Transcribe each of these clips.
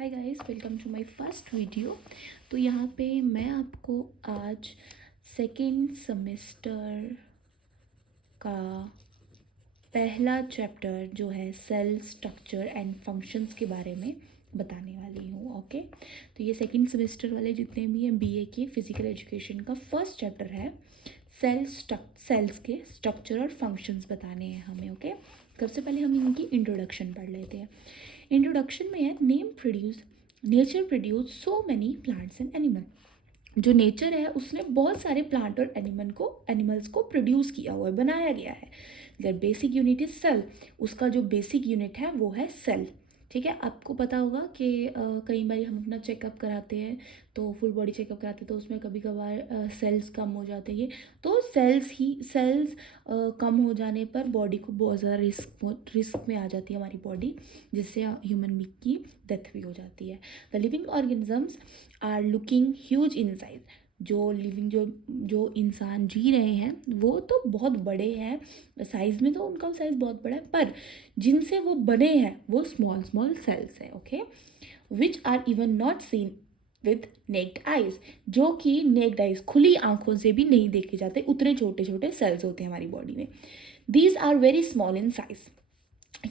Hi guys, welcome to my first video. तो यहाँ पे मैं आपको आज सेकेंड सेमेस्टर का पहला चैप्टर जो है सेल स्ट्रक्चर एंड फंक्शंस के बारे में बताने वाली हूँ। ओके, तो ये सेकेंड सेमेस्टर वाले जितने भी हैं बीए के फिजिकल एजुकेशन का फर्स्ट चैप्टर है। सेल्स के स्ट्रक्चर और फंक्शंस बताने हैं हमें। ओके, सबसे पहले हम इनकी इंट्रोडक्शन पढ़ लेते हैं। इंट्रोडक्शन में है nature produce so many plants and animal. जो नेचर है उसने बहुत सारे प्लांट और एनिमल्स को प्रोड्यूस किया हुआ है, बनाया गया है। अगर बेसिक यूनिट इज सेल, उसका जो बेसिक यूनिट है वो है सेल। ठीक है, आपको पता होगा कि कई बार हम अपना चेकअप कराते हैं, तो फुल बॉडी चेकअप कराते हैं, तो उसमें कभी कभार सेल्स कम हो जाते हैं। तो सेल्स कम हो जाने पर बॉडी को बहुत ज़्यादा रिस्क में आ जाती है हमारी बॉडी, जिससे ह्यूमन बीइंग की डेथ भी हो जाती है। The living organisms are looking huge in size. जो इंसान जी रहे हैं वो तो बहुत बड़े हैं साइज़ में, तो उनका साइज़ बहुत बड़ा है, पर जिनसे वो बने हैं वो स्मॉल स्मॉल सेल्स हैं। Okay, which are even not seen with naked eyes, जो कि नेक्ड आइज खुली आंखों से भी नहीं देखे जाते, उतने छोटे छोटे सेल्स होते हैं हमारी बॉडी में। These are very small in size,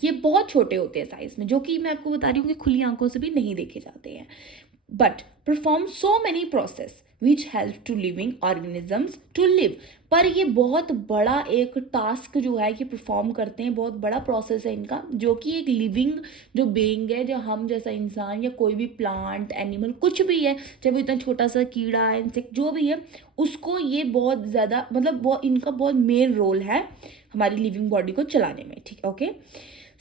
ये बहुत छोटे होते हैं साइज में, जो कि मैं आपको बता रही हूँ कि खुली आंखों से भी नहीं देखे जाते हैं। But perform so many process which help to living organisms to live, पर ये बहुत बड़ा एक टास्क जो है कि परफॉर्म करते हैं, बहुत बड़ा प्रोसेस है इनका, जो कि एक लिविंग जो बीइंग है, जो हम जैसा इंसान या कोई भी प्लांट एनिमल कुछ भी है, चाहे वो इतना छोटा सा कीड़ा इंसेक्ट जो भी है, उसको ये बहुत ज़्यादा मतलब इनका बहुत मेन रोल है हमारी लिविंग बॉडी को चलाने में। ठीक है, okay.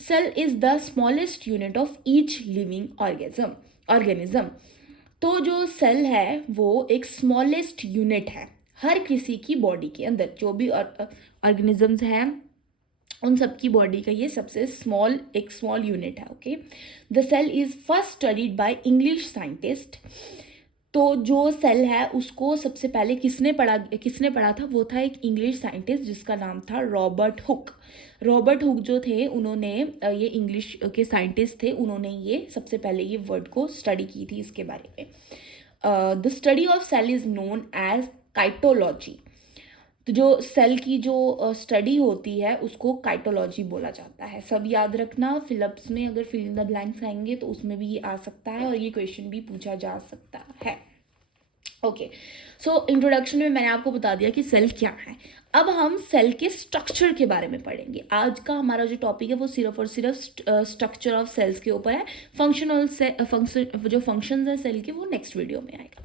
Cell is the smallest unit of each living organism. तो जो सेल है वो एक स्मॉलेस्ट यूनिट है हर किसी की बॉडी के अंदर, जो भी ऑर्गेनिजम्स हैं उन सब की बॉडी का ये सबसे एक स्मॉल यूनिट है। Okay, the cell is first studied by English scientist. तो जो सेल है उसको सबसे पहले किसने पढ़ा था, वो था एक इंग्लिश साइंटिस्ट जिसका नाम था रॉबर्ट हुक। रॉबर्ट हुक जो थे, उन्होंने ये इंग्लिश के साइंटिस्ट थे, उन्होंने ये सबसे पहले ये वर्ड को स्टडी की थी इसके बारे में। The study of cell is known as cytology. तो जो सेल की जो स्टडी होती है उसको काइटोलॉजी बोला जाता है। सब याद रखना, फिलअप्स में अगर फिल इन द ब्लैंक्स आएंगे तो उसमें भी ये आ सकता है और ये क्वेश्चन भी पूछा जा सकता है। ओके, सो इंट्रोडक्शन में मैंने आपको बता दिया कि सेल क्या है। अब हम सेल के स्ट्रक्चर के बारे में पढ़ेंगे। आज का हमारा जो टॉपिक है वो सिर्फ और सिर्फ स्ट्रक्चर ऑफ सेल्स के ऊपर है। जो फंक्शंस है सेल के वो नेक्स्ट वीडियो में आएगा।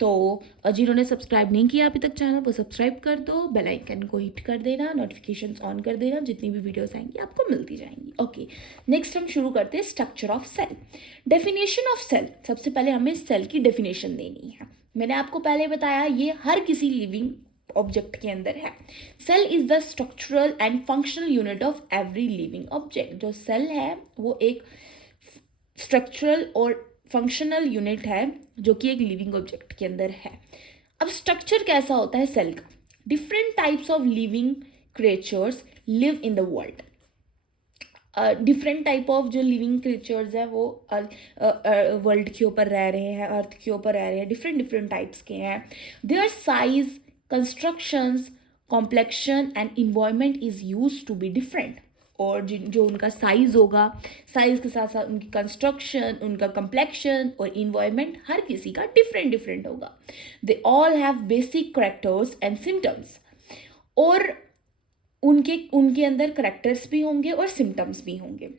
तो जिन्होंने सब्सक्राइब नहीं किया अभी तक चैनल को सब्सक्राइब कर दो, बेल आइकन को हिट कर देना, नोटिफिकेशंस ऑन कर देना, जितनी भी वीडियोस आएंगी आपको मिलती जाएंगी। ओके, नेक्स्ट हम शुरू करते हैं structure of cell. Definition of cell, सबसे पहले हमें सेल की डेफिनेशन देनी है। मैंने आपको पहले बताया ये हर किसी लिविंग ऑब्जेक्ट के अंदर है। Cell is the structural and functional unit of every living object. जो सेल है वो एक स्ट्रक्चरल और फंक्शनल यूनिट है जो कि एक लिविंग ऑब्जेक्ट के अंदर है। अब स्ट्रक्चर कैसा होता है सेल का? Different types of living creatures live in the world. Different type of जो लिविंग क्रिएचर्स है वो वर्ल्ड के ऊपर रह रहे हैं, अर्थ के ऊपर रह रहे हैं, डिफरेंट टाइप्स के हैं। Their size, constructions, complexion and environment is use to be different. और जो उनका साइज होगा, साइज के साथ साथ उनकी कंस्ट्रक्शन, उनका कम्प्लेक्शन और इन्वायरमेंट हर किसी का डिफरेंट होगा। They all have basic characters and symptoms. और उनके अंदर करेक्टर्स भी होंगे और सिम्टम्स भी होंगे।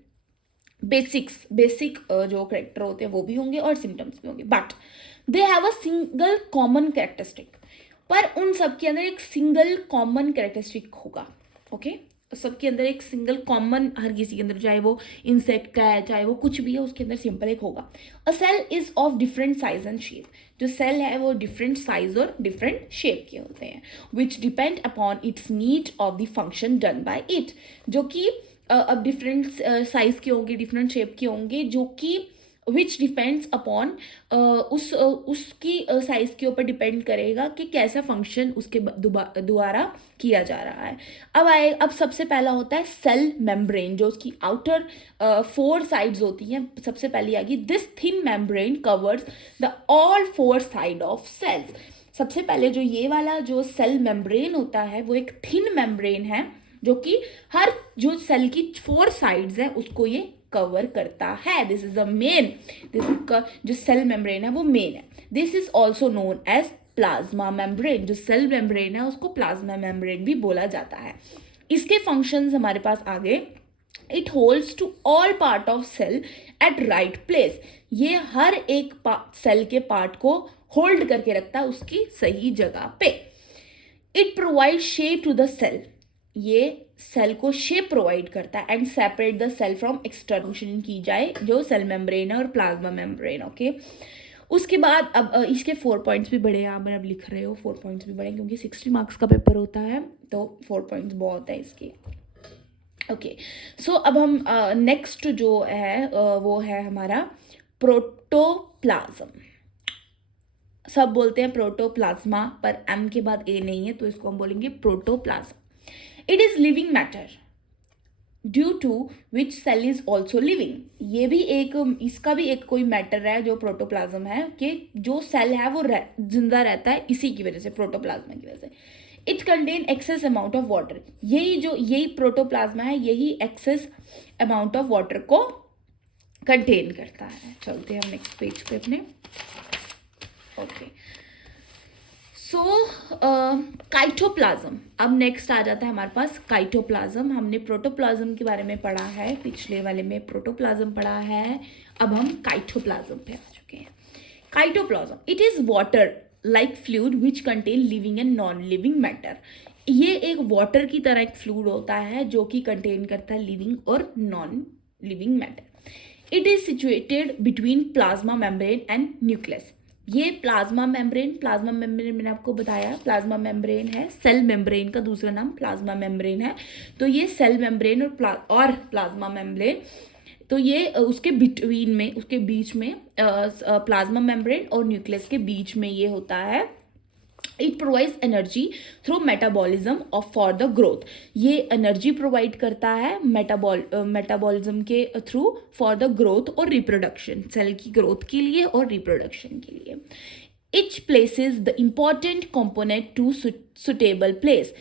बेसिक जो करेक्टर होते हैं वो भी होंगे और सिम्टम्स भी होंगे। But they have a single common characteristic, पर उन सब के अंदर एक सिंगल कॉमन कैरेक्टरिस्टिक होगा। ओके, सबके अंदर एक सिंगल कॉमन, हर किसी के अंदर, चाहे वो इंसेक्ट का है चाहे वो कुछ भी है, उसके अंदर सिंपल एक होगा। A cell is of different size and shape. जो सेल है वो डिफरेंट साइज और डिफरेंट शेप के होते हैं, which depend upon its need of the function done by it. जो कि अब डिफरेंट साइज के होंगे, डिफरेंट शेप के होंगे, जो कि विच डिपेंड्स अपॉन उसकी साइज के ऊपर डिपेंड करेगा कि कैसा फंक्शन उसके द्वारा किया जा रहा है। अब सबसे पहला होता है सेल मेम्ब्रेन, जो उसकी आउटर 4 साइड्स होती हैं। सबसे पहली आएगी this thin membrane covers the all 4 side of cells. सबसे पहले जो ये वाला जो सेल मेम्ब्रेन होता है वो एक थिन मेम्ब्रेन है, जो कि हर जो सेल की 4 साइड्स है उसको ये कवर करता है। This is the main, this जो सेल मेम्ब्रेन है वो मेन है। This is also known as plasma membrane. जो सेल मेम्ब्रेन है उसको प्लाज्मा मेम्ब्रेन भी बोला जाता है। इसके फंक्शंस हमारे पास आगे, it holds to all part of cell at right place. ये हर एक सेल के पार्ट को होल्ड करके रखता है उसकी सही जगह पे। It provide shape to the cell, ये सेल को शेप प्रोवाइड करता है। And separate the cell from external function की जाए जो सेल मेम्ब्रेन है और प्लाज्मा मेम्ब्रेन। ओके, उसके बाद अब इसके 4 पॉइंट्स भी बड़े, आप अब लिख रहे हो 4 पॉइंट्स भी बड़े, क्योंकि 60 मार्क्स का पेपर होता है तो 4 पॉइंट्स बहुत है इसके। ओके, सो अब हम नेक्स्ट जो है वो है हमारा प्रोटोप्लाज्म। सब बोलते हैं प्रोटोप्लाज्मा, पर एम के बाद ए नहीं है तो इसको हम बोलेंगे protoplasm. It is living matter due to which cell is also living. ये भी एक, इसका भी एक कोई मैटर है जो प्रोटोप्लाज्म है, कि जो सेल है वो जिंदा रहता है इसी की वजह से, प्रोटोप्लाज्मा की वजह से। It contain excess amount of water, यही प्रोटोप्लाज्मा है, यही एक्सेस अमाउंट ऑफ वाटर को कंटेन करता है। चलते हैं हम नेक्स्ट पेज पे अपने। ओके, सो काइटोप्लाज्म। अब नेक्स्ट आ जाता है हमारे पास काइटोप्लाज्म। हमने प्रोटोप्लाज्म के बारे में पढ़ा है, पिछले वाले में प्रोटोप्लाज्म पढ़ा है, अब हम काइटोप्लाज्म पे आ चुके हैं। Cytoplasm, it is water like fluid which contain living and non living matter. ये एक वाटर की तरह एक फ्लूइड होता है जो कि कंटेन करता है लिविंग और non living matter. It is situated between plasma membrane and nucleus. ये प्लाज्मा मेम्ब्रेन मैंने आपको बताया, प्लाज्मा मेम्ब्रेन है, सेल मेम्ब्रेन का दूसरा नाम प्लाज्मा मेम्ब्रेन है। तो ये सेल मेम्ब्रेन और प्लाज्मा मेम्ब्रेन, तो ये उसके बिटवीन में, उसके बीच में प्लाज्मा मेम्ब्रेन और न्यूक्लियस के बीच में ये होता है। It provides energy through metabolism of for the growth. ये एनर्जी प्रोवाइड करता है मेटाबॉलिज्म के थ्रू फॉर द ग्रोथ और रिप्रोडक्शन, सेल की ग्रोथ के लिए और रिप्रोडक्शन के लिए। Each places the important component to suitable place.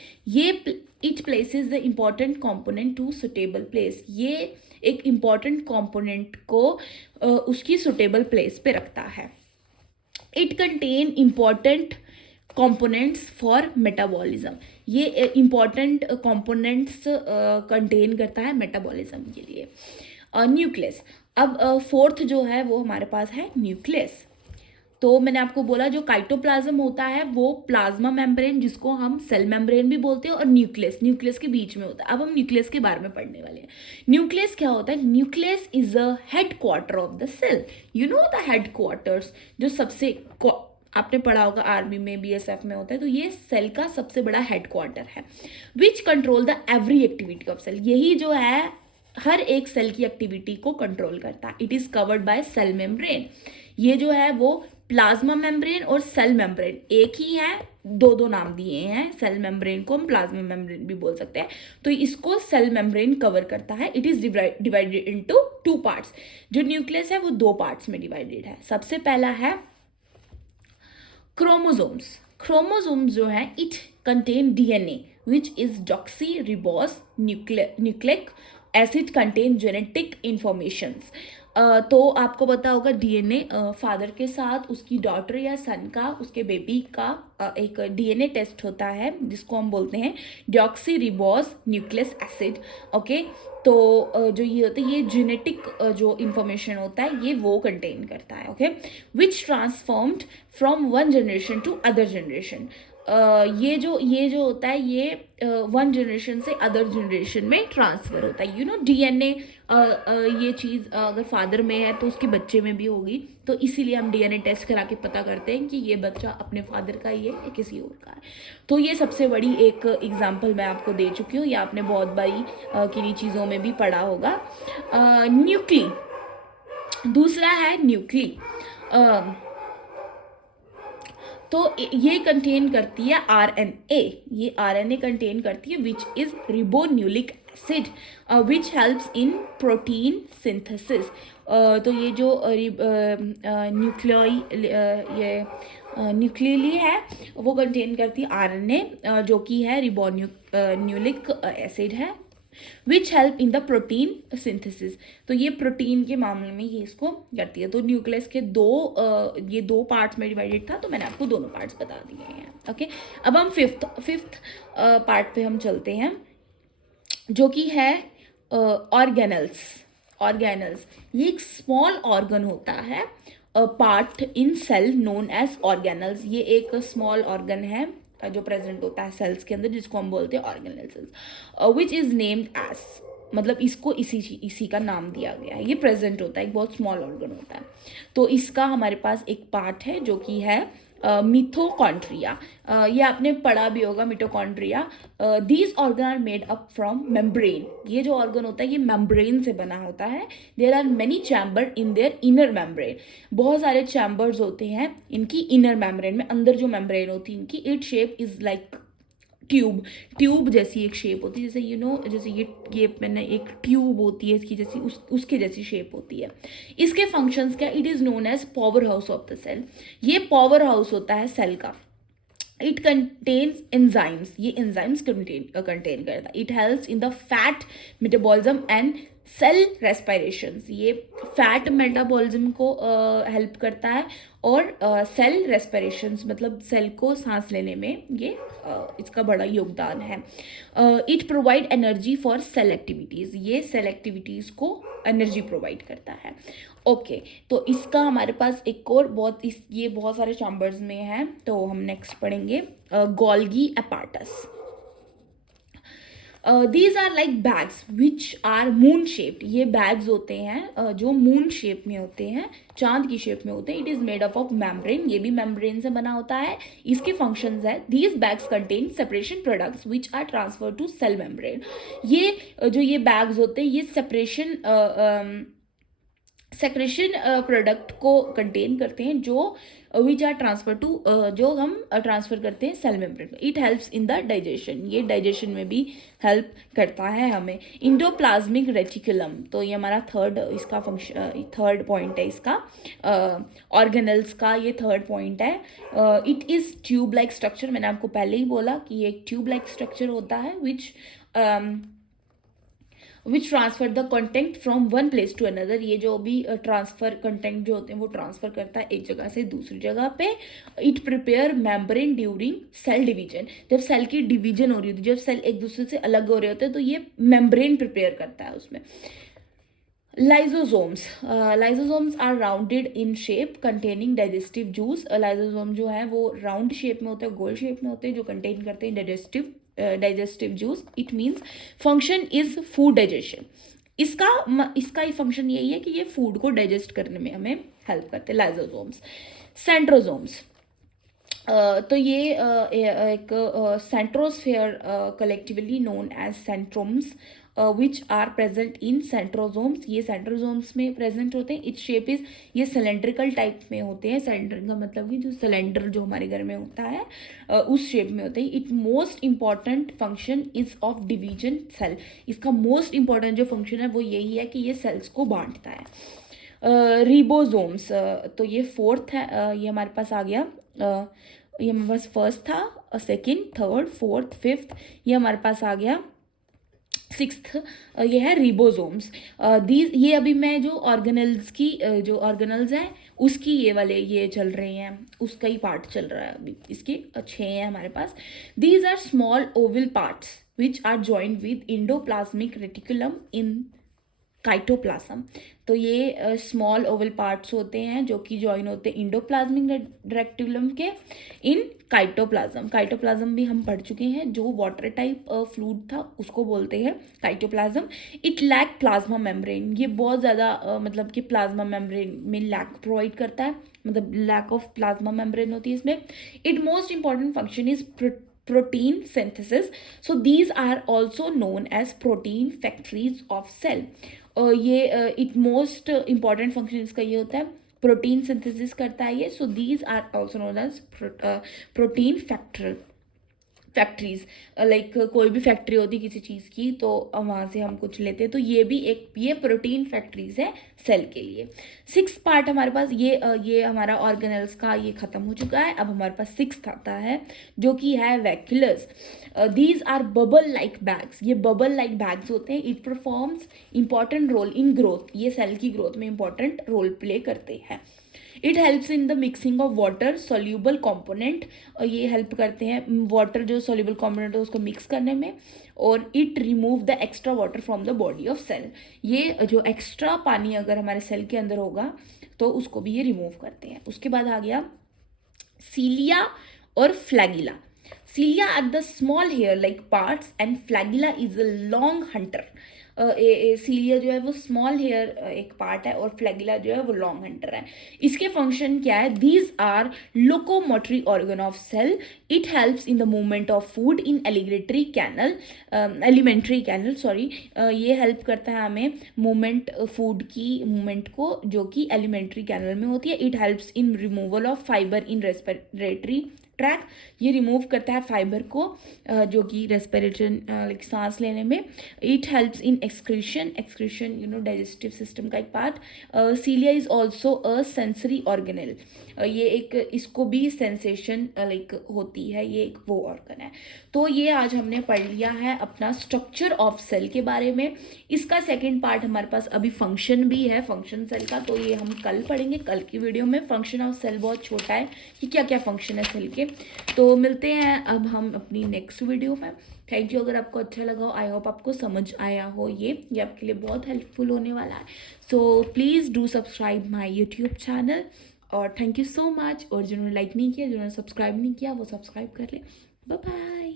Each places the important component to suitable place. ये एक इम्पॉर्टेंट कॉम्पोनेंट को उसकी सुटेबल प्लेस पे रखता है। It contain important components for metabolism. ये इंपॉर्टेंट कंपोनेंट्स कंटेन करता है मेटाबॉलिज्म के लिए। न्यूक्लियस, अब फोर्थ जो है वो हमारे पास है न्यूक्लियस। तो मैंने आपको बोला जो काइटोप्लाज्म होता है वो प्लाज्मा मेम्ब्रेन, जिसको हम सेल मेम्ब्रेन भी बोलते हैं, और न्यूक्लियस के बीच में होता है। अब हम न्यूक्लियस के बारे में पढ़ने वाले हैं। न्यूक्लियस क्या होता है? Nucleus is a headquarter of the cell. You know the headquarters, जो सबसे आपने पढ़ा होगा आर्मी में, बीएसएफ में होता है। तो ये सेल का सबसे बड़ा हेड क्वार्टर है। Which control the every activity of cell. यही जो है हर एक सेल की एक्टिविटी को कंट्रोल करता है। It is covered by cell membrane. ये जो है वो प्लाज्मा मेम्ब्रेन और सेल मेम्ब्रेन एक ही है, दो नाम दिए हैं। सेल मेम्ब्रेन को हम प्लाज्मा मेम्ब्रेन भी बोल सकते हैं। तो इसको सेल मेम्ब्रेन कवर करता है। It is divided into 2 parts. जो न्यूक्लियस है वो 2 पार्ट्स में डिवाइडेड है। सबसे पहला है क्रोमोसोम्स। क्रोमोसोम्स जो है it contain DNA which is Doxy ribose nucleic acid contain genetic informations. तो आपको पता होगा डीएनए फादर के साथ उसकी डॉटर या सन का, उसके बेबी का एक डीएनए टेस्ट होता है जिसको हम बोलते हैं Doxy ribose nucleic acid. Okay, तो जो ये होता है ये जेनेटिक जो इंफॉर्मेशन होता है ये वो कंटेन करता है। Okay, which transformed from one generation to other generation. ये जो होता है ये 1 जनरेशन से अदर जनरेशन में ट्रांसफ़र होता है। यू नो डीएनए, ये चीज़ अगर फादर में है तो उसके बच्चे में भी होगी। तो इसीलिए हम डीएनए टेस्ट करा के पता करते हैं कि ये बच्चा अपने फादर का ही है या किसी और का है। तो ये सबसे बड़ी एक एग्जांपल मैं आपको दे चुकी हूँ। ये आपने बहुत बारी किन्हीं चीज़ों में भी पढ़ा होगा। दूसरा है न्यूक्ली, तो ये कंटेन करती है आरएनए, ये आरएनए कंटेन करती है which is ribonucleic acid which helps in protein synthesis. तो ये जो न्यूक्लियाई ये न्यूक्लियली है वो कंटेन करती है आरएनए जो कि है रिबोन्यूक्लिक एसिड है which help in the protein synthesis. तो ये प्रोटीन के मामले में ये इसको करती है। तो न्यूक्लियस के ये दो पार्ट्स में डिवाइडेड था, तो मैंने आपको दोनों पार्ट्स बता दिए हैं। ओके, अब हम फिफ्थ पार्ट पे हम चलते हैं, जो कि है ऑर्गेनल्स। ऑर्गेनल्स ये एक स्मॉल ऑर्गन होता है, part in cell known as organelles. ये एक स्मॉल ऑर्गन है जो प्रेजेंट होता है सेल्स के अंदर, जिसको हम बोलते हैं organelle cells, which is named as, मतलब इसको इसी का नाम दिया गया है। ये प्रेजेंट होता है, एक बहुत स्मॉल ऑर्गन होता है। तो इसका हमारे पास एक पार्ट है जो कि है मिथोकॉन्ड्रिया। ये आपने पढ़ा भी होगा mitochondria. These organ are made up from membrane. ये जो ऑर्गन होता है ये मेम्ब्रेन से बना होता है। There are many chamber in their inner membrane. बहुत सारे चैम्बर्स होते हैं इनकी इनर मेम्ब्रेन में, अंदर जो मेम्ब्रेन होती है इनकी। It shape is like tube जैसी एक शेप होती है, जैसे जैसे ये मैंने एक ट्यूब होती है इसकी जैसी, उसके जैसी शेप होती है। इसके फंक्शंस क्या, it is known as power house of the cell. ये पावर हाउस होता है सेल का। इट कंटेन्स एंजाइम्स, ये एंजाइम्स कंटेन करता है। It helps in the fat metabolism and cell respirations. ये फैट मेटाबॉलिज्म को हेल्प करता है, और सेल रेस्पिरेशंस मतलब सेल को सांस लेने में ये इसका बड़ा योगदान है। It provide energy for sale activities. ये सेल एक्टिविटीज़ को एनर्जी प्रोवाइड करता है। ओके, तो इसका हमारे पास एक और ये बहुत सारे चैम्बर्स में है। तो हम नेक्स्ट पढ़ेंगे Golgi apparatus. These are like bags which are moon shaped. ये बैग्स होते हैं जो मून शेप में होते हैं, चांद की शेप में होते हैं। It is made up of membrane, ये भी मेम्ब्रेन से बना होता है। इसके फंक्शंस है, these bags contain separation products which are transfer to cell membrane. ये जो ये बैग्स होते हैं ये सेक्रेशन प्रोडक्ट को कंटेन करते हैं, जो विच आर ट्रांसफर टू, जो हम ट्रांसफर करते हैं cell membrane. It helps in the digestion, ये डाइजेशन में भी हेल्प करता है हमें। इंडोप्लाज्मिक रेटिकुलम, तो ये हमारा थर्ड पॉइंट है इसका, ऑर्गेनल्स का ये थर्ड पॉइंट है। It is tube like structure. मैंने आपको पहले ही बोला कि ये एक ट्यूब लाइक स्ट्रक्चर होता है which transfer the content from one place to another. ये जो भी ट्रांसफर कंटेंट जो होते हैं वो ट्रांसफर करता है एक जगह से दूसरी जगह पे। It prepare membrane during cell division. जब सेल की डिवीजन हो रही होती है, जब सेल एक दूसरे से अलग हो रहे होते हैं, तो ये मेम्ब्रेन प्रिपेयर करता है उसमें। Lysosomes are rounded in shape containing digestive juice. Lysosome जो है वो राउंड शेप में होते हैं, गोल शेप में होते हैं, जो कंटेन करते हैं digestive juice. It means function is food digestion. इसका ही फंक्शन यही है कि ये फूड को डाइजेस्ट करने में हमें हेल्प करते हैं लाइजोसोम्स। सेंट्रोसोम्स, तो ये एक centrosphere collectively known as centromeres which are present in centrosomes. ये सेंट्रोसोम्स में प्रेजेंट होते हैं। इट्स शेप इज, ये सिलेंड्रिकल टाइप में होते हैं। सिलेंडर का मतलब कि जो सिलेंडर जो हमारे घर में होता है उस शेप में होते हैं। It most important function is of division cell. इसका मोस्ट इंपॉर्टेंट जो फंक्शन है वो यही है कि ये सेल्स को बांटता है। रिबोसोम्स, तो ये फोर्थ है, ये हमारे पास आ गया। ये हमारे पास फर्स्ट था, सेकंड, थर्ड, फोर्थ, फिफ्थ, ये हमारे पास आ गया सिक्स्थ, ये है रिबोसोम्स। ये अभी मैं जो ऑर्गेनल्स की जो ऑर्गेनल्स हैं उसकी ये वाले ये चल रहे हैं, उसका ही पार्ट चल रहा है अभी। इसके 6 हैं हमारे पास। These are small oval parts which are joined with endoplasmic reticulum in cytoplasm. तो ये स्मॉल ओवल पार्ट्स होते हैं जो कि जॉइन होते हैं इंडोप्लाज्मिक रेटिकुलम के इन काइटोप्लाज्म। काइटोप्लाज्म भी हम पढ़ चुके हैं, जो वाटर टाइप फ्लूइड था उसको बोलते हैं cytoplasm. It lack plasma membrane, ये बहुत ज़्यादा मतलब कि प्लाज्मा मेम्ब्रेन में लैक प्रोवाइड करता है, मतलब लैक ऑफ प्लाज्मा मेम्ब्रेन होती है इसमें। It most important function is protein synthesis. So these are also known as protein factories of cell. ये इट मोस्ट इम्पॉर्टेंट फंक्शन इसका ये होता है, प्रोटीन सिंथेसिस करता है ये. So these are also known as protein factories. Like कोई भी फैक्ट्री होती किसी चीज़ की, तो वहाँ से हम कुछ लेते हैं, तो ये भी ये प्रोटीन फैक्ट्रीज है सेल के लिए. 6th पार्ट हमारे पास ये हमारा ऑर्गेनेल्स का ये ख़त्म हो चुका है. अब हमारे पास 6th आता है जो कि है vacuoles. These are bubble like bags. ये बबल लाइक बैग्स होते हैं. It performs important role in growth. ये सेल की ग्रोथ में इंपॉर्टेंट रोल प्ले करते हैं. It helps in the mixing of water soluble component. और ये हेल्प करते हैं वाटर जो सोल्यूबल कॉम्पोनेंट है उसको मिक्स करने में. और it remove the extra water from the body of cell. ये जो एक्स्ट्रा पानी अगर हमारे सेल के अंदर होगा तो उसको भी ये रिमूव करते हैं. उसके बाद आ गया सीलिया और फ्लैगिला. Cilia are the small hair-like parts and flagella is a long hunter. सीलिया जो है वो स्मॉल हेयर एक पार्ट है और फ्लैगिला जो है वो लॉन्ग हंटर है. इसके फंक्शन क्या है? These are locomotory organ of cell. It helps in the movement of food in alimentary canal sorry. ये हेल्प करता है हमें मूवमेंट फूड की मूवमेंट को जो कि एलिमेंट्री कैनल में होती है. It helps in removal of fibre in respiratory tract. ये रिमूव करता है फाइबर को जो कि रेस्पिरेशन लाइक सांस लेने में. It helps in excretion digestive system का एक part. Cilia is also a sensory organelle. ये एक इसको भी सेंसेशन लाइक होती है. ये एक वो ऑर्गन है. तो ये आज हमने पढ़ लिया है अपना स्ट्रक्चर ऑफ सेल के बारे में. इसका सेकेंड पार्ट हमारे पास अभी फंक्शन भी है, फंक्शन सेल का. तो ये हम कल पढ़ेंगे, कल की वीडियो में. फंक्शन ऑफ सेल बहुत छोटा है कि क्या क्या फंक्शन है सेल के. तो मिलते हैं अब हम अपनी नेक्स्ट वीडियो में. Thank you. अगर आपको अच्छा लगा हो, आई होप आपको समझ आया हो. ये आपके लिए बहुत हेल्पफुल होने वाला है. So please do subscribe my YouTube channel. और थैंक यू सो मच. और जिन्होंने लाइक नहीं किया, जिन्होंने सब्सक्राइब नहीं किया, वो सब्सक्राइब कर ले. Bye bye.